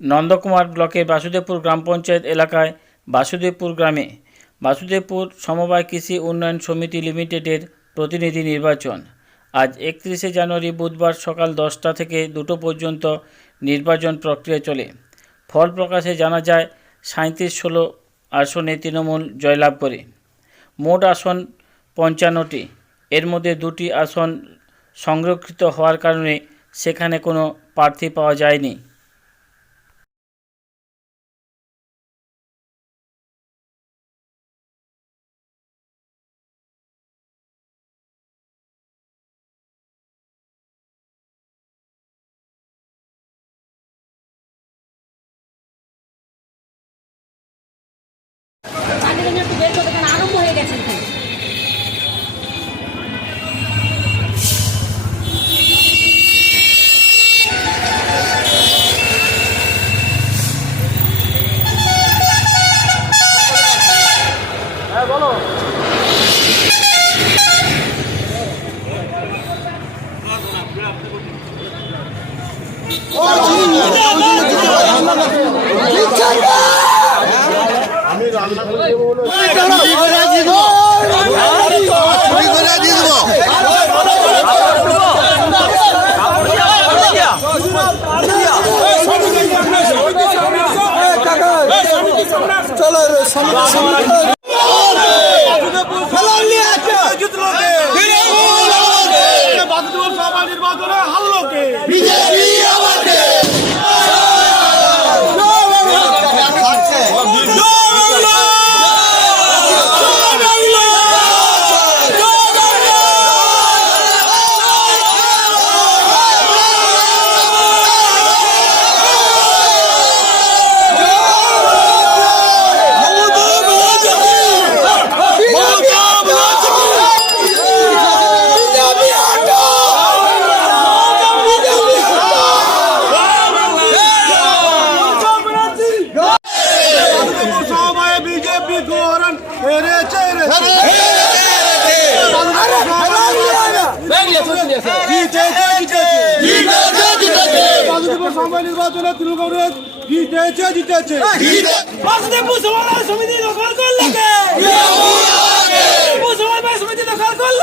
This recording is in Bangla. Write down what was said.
নন্দকুমার ব্লকের বাসুদেবপুর গ্রাম পঞ্চায়েত এলাকায় বাসুদেবপুর গ্রামে বাসুদেবপুর সমবায় কৃষি উন্নয়ন সমিতি লিমিটেডের প্রতিনিধি নির্বাচন। আজ একত্রিশে জানুয়ারি বুধবার সকাল দশটা থেকে দুটো পর্যন্ত নির্বাচন প্রক্রিয়া চলে। ফল প্রকাশে জানা যায় সাঁত্রিশ ষোলো আসনে তৃণমূল জয়লাভ করে। মোট আসন পঞ্চান্নটি। এর মধ্যে দুটি আসন সংরক্ষিত হওয়ার কারণে সেখানে কোনো প্রার্থী পাওয়া যায়নি। জন্য একটু বের করতে কারণ আরম্ভ হয়ে গেছে এখানে। চুরি চলো সময় নির্বাচনে তৃণমূল কংগ্রেস জিতেছে জিতেছে সমিতি দখল করলে সমিতি দখল